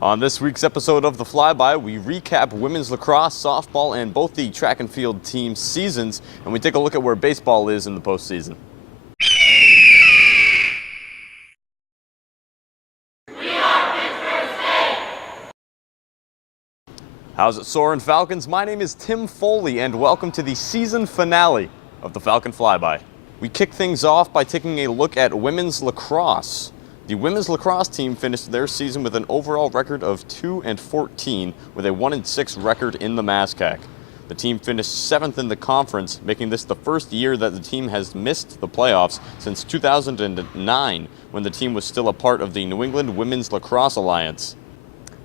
On this week's episode of The Flyby, we recap women's lacrosse, softball, and both the track and field team seasons, and we take a look at where baseball is in the postseason. We are Fitchburg State! How's it soaring, Falcons? My name is Tim Foley, and welcome to the season finale of the Falcon Flyby. We kick things off by taking a look at women's lacrosse. The women's lacrosse team finished their season with an overall record of 2-14 with a 1-6 record in the MASCAC. The team finished 7th in the conference, making this the first year that the team has missed the playoffs since 2009, when the team was still a part of the New England Women's Lacrosse Alliance.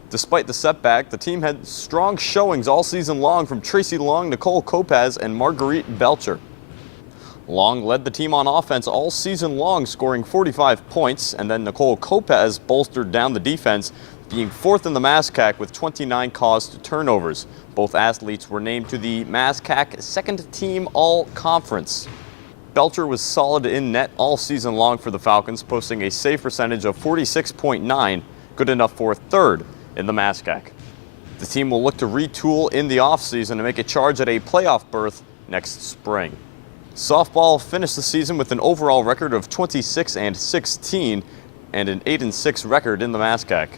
Despite the setback, the team had strong showings all season long from Tracy Long, Nicole Kopaz, and Marguerite Belcher. Long led the team on offense all season long, scoring 45 points, and then Nicole Kopaz bolstered down the defense, being 4th in the MASCAC with 29 caused turnovers. Both athletes were named to the MASCAC second team all-conference. Belcher was solid in net all season long for the Falcons, posting a save percentage of 46.9, good enough for 3rd in the MASCAC. The team will look to retool in the offseason and make a charge at a playoff berth next spring. Softball finished the season with an overall record of 26-16 and an 8-6 record in the MASCAC.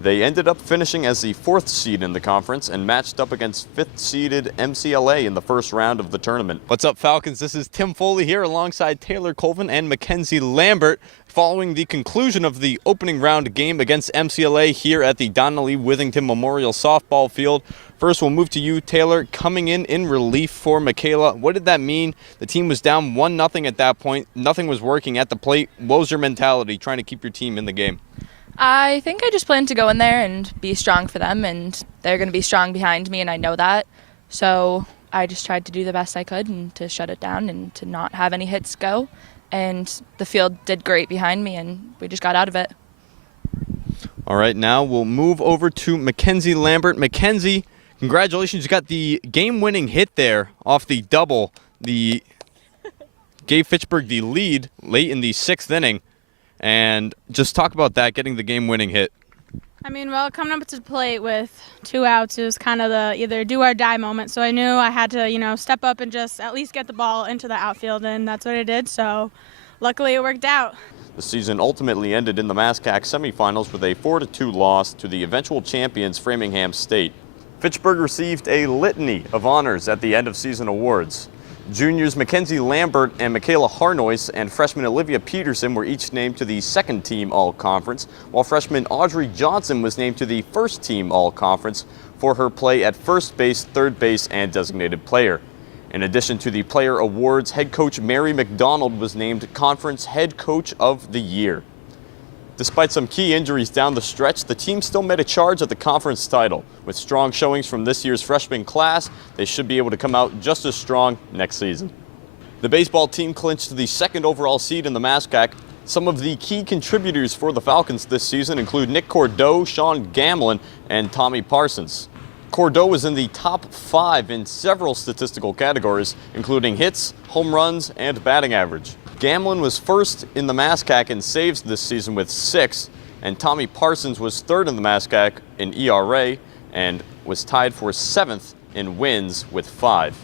They ended up finishing as the 4th seed in the conference and matched up against 5th-seeded MCLA in the first round of the tournament. What's up, Falcons? This is Tim Foley here alongside Taylor Colvin and Mackenzie Lambert following the conclusion of the opening round game against MCLA here at the Donnelly Withington Memorial Softball Field. First, we'll move to you, Taylor, coming in relief for Michaela. What did that mean? The team was down 1-0 at that point. Nothing was working at the plate. What was your mentality trying to keep your team in the game? I think I just planned to go in there and be strong for them, and they're going to be strong behind me, and I know that. So I just tried to do the best I could and to shut it down and to not have any hits go. And the field did great behind me, and we just got out of it. All right, now we'll move over to Mackenzie Lambert. Mackenzie, congratulations. You got the game-winning hit there off the double. Gave Fitchburg the lead late in the 6th inning. And just talk about that, getting the game-winning hit. Well, coming up to the plate with 2 outs, it was kind of the either do or die moment. So I knew I had to, step up and just at least get the ball into the outfield, and that's what I did. So luckily it worked out. The season ultimately ended in the MASCAC semifinals with a 4-2 loss to the eventual champions Framingham State. Fitchburg received a litany of honors at the end of season awards. Juniors Mackenzie Lambert and Michaela Harnois and freshman Olivia Peterson were each named to the 2nd team all-conference, while freshman Audrey Johnson was named to the 1st team all-conference for her play at first base, 3rd base, and designated player. In addition to the player awards, head coach Mary McDonald was named Conference Head Coach of the Year. Despite some key injuries down the stretch, the team still made a charge at the conference title. With strong showings from this year's freshman class, they should be able to come out just as strong next season. The baseball team clinched the 2nd overall seed in the MASCAC. Some of the key contributors for the Falcons this season include Nick Cordeau, Sean Gamlin, and Tommy Parsons. Cordeau was in the top 5 in several statistical categories, including hits, home runs, and batting average. Gamlin was 1st in the MASCAC in saves this season with 6, and Tommy Parsons was 3rd in the MASCAC in ERA and was tied for 7th in wins with 5.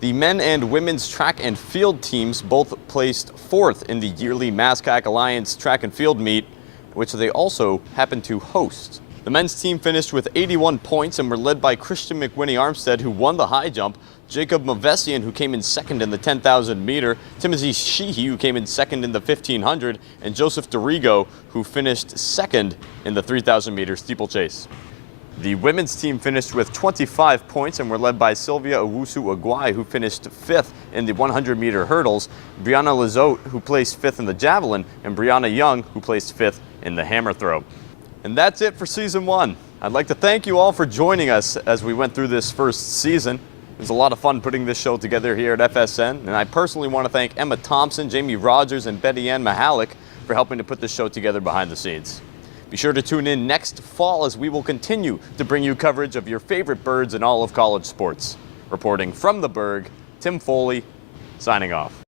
The men and women's track and field teams both placed 4th in the yearly MASCAC Alliance track and field meet, which they also happened to host. The men's team finished with 81 points and were led by Christian McWhinney Armstead, who won the high jump, Jacob Mavesian, who came in 2nd in the 10,000 meter, Timothy Sheehy, who came in 2nd in the 1,500, and Joseph DeRigo, who finished 2nd in the 3,000 meter steeplechase. The women's team finished with 25 points and were led by Sylvia Owusu-Aguai, who finished 5th in the 100-meter hurdles, Brianna Lizotte, who placed 5th in the javelin, and Brianna Young, who placed 5th in the hammer throw. And that's it for Season 1. I'd like to thank you all for joining us as we went through this first season. It was a lot of fun putting this show together here at FSN, and I personally want to thank Emma Thomson, Jamie Rogers, and Betty Ann Mahalik for helping to put this show together behind the scenes. Be sure to tune in next fall as we will continue to bring you coverage of your favorite birds in all of college sports. Reporting from the Berg, Tim Foley, signing off.